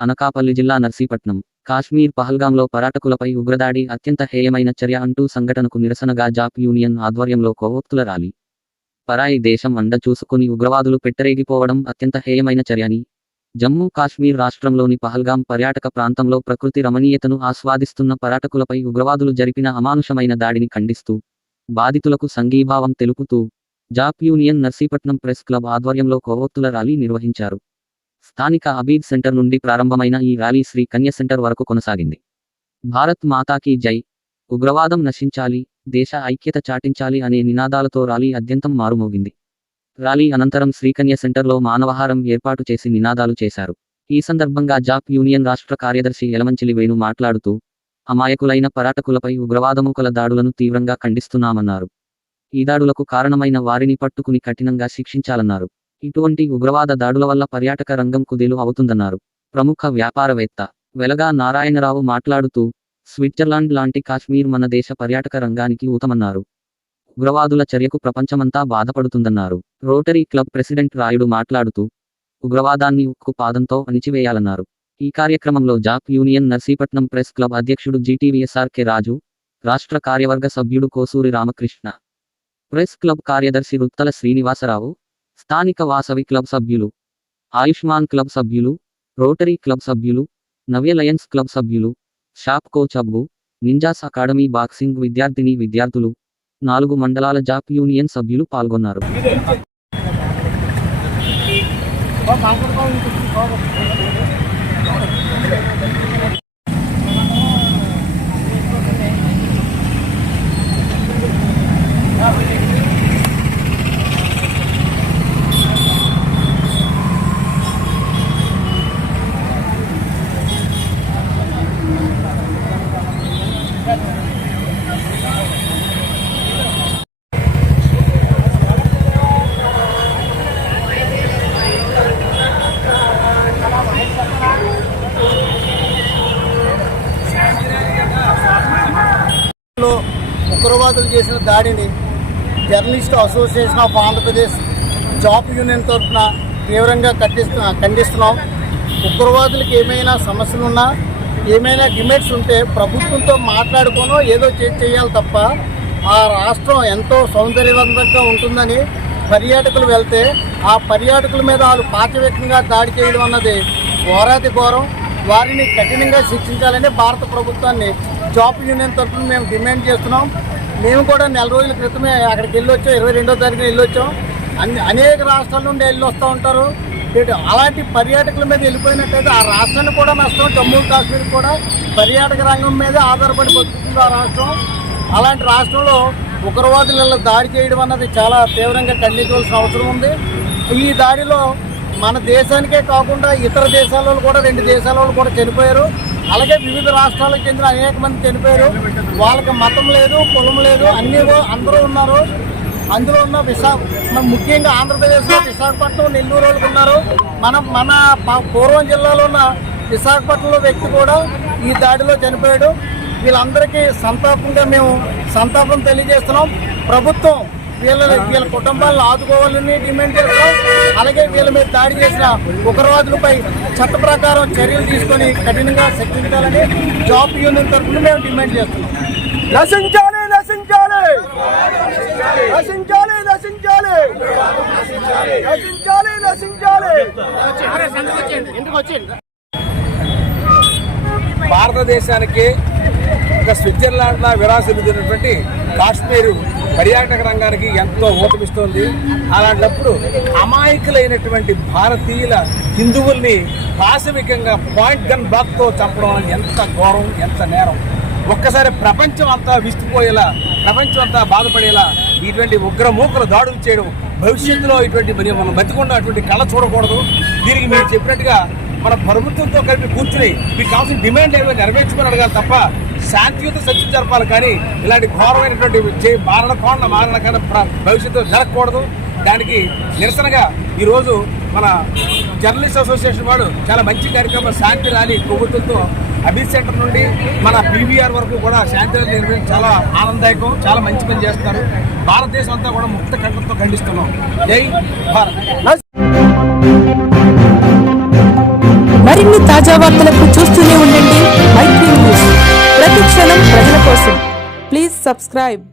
అనకాపల్లి జిల్లా నర్సీపట్నం కాశ్మీర్ పహల్గాంలో పర్యాటకులపై ఉగ్రదాడి అత్యంత హేయమైన చర్య అంటూ సంఘటనకు నిరసనగా జాప్ యూనియన్ ఆధ్వర్యంలో కొవ్వొత్తుల ర్యాలీ. పరాయి దేశం అండ చూసుకుని ఉగ్రవాదులు పెట్టరేగిపోవడం అత్యంత హేయమైన చర్యని, జమ్మూ కాశ్మీర్ రాష్ట్రంలోని పహల్గాం పర్యాటక ప్రాంతంలో ప్రకృతి రమణీయతను ఆస్వాదిస్తున్న పర్యాటకులపై ఉగ్రవాదులు జరిపిన అమానుషమైన దాడిని ఖండిస్తూ, బాధితులకు సంఘీభావం తెలుపుతూ జాప్ యూనియన్ నర్సీపట్నం ప్రెస్ క్లబ్ ఆధ్వర్యంలో కొవ్వొత్తుల ర్యాలీ నిర్వహించారు. స్థానిక అబీద్ సెంటర్ నుండి ప్రారంభమైన ఈ ర్యాలీ శ్రీ కన్య సెంటర్ వరకు కొనసాగింది. భారత్ మాతాకి జై, ఉగ్రవాదం నశించాలి, దేశ ఐక్యత చాటించాలి అనే నినాదాలతో ర్యాలీ ఆద్యంతం మారుమోగింది. ర్యాలీ అనంతరం శ్రీకన్య సెంటర్లో మానవహారం ఏర్పాటు చేసి నినాదాలు చేశారు. ఈ సందర్భంగా జాప్ యూనియన్ రాష్ట్ర కార్యదర్శి యలమంచిలి వేణు మాట్లాడుతూ, అమాయకులైన పర్యాటకులపై ఉగ్రవాదముకల దాడులను తీవ్రంగా ఖండిస్తున్నామన్నారు. ఈ దాడులకు కారణమైన వారిని పట్టుకుని కఠినంగా శిక్షించాలన్నారు. ఇటువంటి ఉగ్రవాద దాడుల వల్ల పర్యాటక రంగం కుదేలు అవుతుందన్నారు. ప్రముఖ వ్యాపారవేత్త వెలగా నారాయణరావు మాట్లాడుతూ, స్విట్జర్లాండ్ లాంటి కాశ్మీర్ మన దేశ పర్యాటక రంగానికి ఊతమన్నారు. ఉగ్రవాదుల చర్యకు ప్రపంచమంతా బాధపడుతుందన్నారు. రోటరీ క్లబ్ ప్రెసిడెంట్ రాయుడు మాట్లాడుతూ, ఉగ్రవాదాన్ని ఉక్కు పాదంతో అణిచివేయాలన్నారు. ఈ కార్యక్రమంలో జాప్ యూనియన్ నర్సీపట్నం ప్రెస్ క్లబ్ అధ్యక్షుడు జీటీవీఎస్ఆర్కే రాజు, రాష్ట్ర కార్యవర్గ సభ్యుడు కోసూరి రామకృష్ణ, ప్రెస్ క్లబ్ కార్యదర్శి రుత్తల శ్రీనివాసరావు, స్థానిక వాసవి క్లబ్ సభ్యులు, ఆయుష్మాన్ క్లబ్ సభ్యులు, రోటరీ క్లబ్ సభ్యులు, నవ్య లయన్స్ క్లబ్ సభ్యులు, షాప్ కోచ్ అబ్బు, నింజాస్ అకాడమీ బాక్సింగ్ విద్యార్థులు, 4 మండలాల జాప్ యూనియన్ సభ్యులు పాల్గొన్నారు. ఉగ్రవాదులు చేసిన దాడిని journalist association of Andhra Pradesh JAP union తరఫున తీవ్రంగా ఖండిస్తున్నాం. ఉగ్రవాదులకు ఏమైనా సమస్యలున్నా, ఏమైనా డిమాండ్స్ ఉంటే ప్రభుత్వంతో మాట్లాడుకోనో ఏదో చేయాలి తప్ప, ఆ రాష్ట్రం ఎంతో సౌందర్యవంతంగా ఉంటుందని పర్యాటకులు వెళ్తే ఆ పర్యాటకుల మీద వాళ్ళు పాశవికంగా దాడి చేయడం అన్నది ఘోరాతి ఘోరం. వారిని కఠినంగా శిక్షించాలని భారత ప్రభుత్వాన్ని జాప్ యూనియన్ తరఫున మేము డిమాండ్ చేస్తున్నాం. మేము కూడా నెల రోజుల క్రితమే అక్కడికి వెళ్ళొచ్చాం, 22వ తారీఖున వెళ్ళొచ్చాం. అనేక రాష్ట్రాల నుండి వెళ్ళి వస్తూ ఉంటారు. అలాంటి పర్యాటకుల మీద వెళ్ళిపోయినట్టయితే ఆ రాష్ట్రాన్ని కూడా నష్టం. జమ్మూ కాశ్మీర్ కూడా పర్యాటక రంగం మీద ఆధారపడి బతుకుతుంది ఆ రాష్ట్రం. అలాంటి రాష్ట్రంలో ఉగ్రవాదుల దాడి చేయడం అన్నది చాలా తీవ్రంగా ఖండించవలసిన అవసరం ఉంది. ఈ దాడిలో మన దేశానికే కాకుండా ఇతర దేశాల కూడా 2 దేశాల వాళ్ళు కూడా చనిపోయారు. అలాగే వివిధ రాష్ట్రాలకు చెందిన అనేక మంది చనిపోయారు. వాళ్ళకి మతం లేదు, కులం లేదు, అందరూ ఉన్నారు. అందులో ఉన్న ముఖ్యంగా ఆంధ్రప్రదేశ్లో విశాఖపట్నం, నెల్లూరు వాళ్ళకు ఉన్నారు. మన పూర్వం జిల్లాలో ఉన్న విశాఖపట్నంలో వ్యక్తి కూడా ఈ దాడిలో చనిపోయాడు. వీళ్ళందరికీ మేము సంతాపం తెలియజేస్తున్నాం. ప్రభుత్వం వీళ్ళ కుటుంబాలను ఆదుకోవాలని డిమాండ్ చేస్తున్నాం. అలాగే వీళ్ళ మీద దాడి చేసిన ఉగ్రవాదులపై చట్ట ప్రకారం చర్యలు తీసుకొని కఠినంగా శిక్షించాలని జాబ్ యూనియన్ తరఫున మేము డిమాండ్ చేస్తున్నాం. నశించాలి, నశించాలి, నశించాలి, నశించాలి, నశించాలి, నశించాలి. భారతదేశానికి ఒక స్విట్జర్లాండ్ లా విరాసలున్నటువంటి కాశ్మీరు పర్యాటక రంగానికి ఎంతో ఊతమిస్తోంది. అలాంటప్పుడు అమాయకులైనటువంటి భారతీయుల హిందువుల్ని పాశవికంగా పాయింట్ గన్ బ్లాక్తో చంపడం అనేది ఎంత ఘోరం, ఎంత నేరం. ఒక్కసారి ప్రపంచం అంతా విస్తుపోయేలా, ప్రపంచం అంతా బాధపడేలా ఇటువంటి ఉగ్రమూకలు దాడులు చేయడం భవిష్యత్తులో ఇటువంటి మనం బతికుండా అటువంటి కళ చూడకూడదు. దీనికి మీరు చెప్పినట్టుగా మన ప్రభుత్వంతో కలిపి కూర్చుని మీకు కావాల్సిన డిమాండ్ ఏమైనా నెరవేర్చుకొని అడగాలి తప్ప శాంతియుత చర్చ జరపాలి. కానీ ఇలాంటి ఘోరమైనటువంటి మారణ కానీ భవిష్యత్తులో జరగకూడదు. దానికి నిరసనగా ఈరోజు మన జర్నలిస్ట్ అసోసియేషన్ వాడు చాలా మంచి కార్యక్రమం శాంతి ర్యాలీ కొవ్వొత్తులతో అబీద్ సెంటర్ నుండి మన పీవీఆర్ వరకు కూడా శాంతి ర్యాలీ నిర్వహించి చాలా ఆనందదాయకం, చాలా మంచి పని చేస్తున్నారు. భారతదేశం అంతా కూడా ముక్త కంఠంతో ఖండిస్తున్నాం. జై భారత్. మరిన్ని తాజా వార్తలకు చూస్తూనే ఉండండి మైత్రి న్యూస్. ప్రతి క్షణం ప్రజల కోసం. Please subscribe.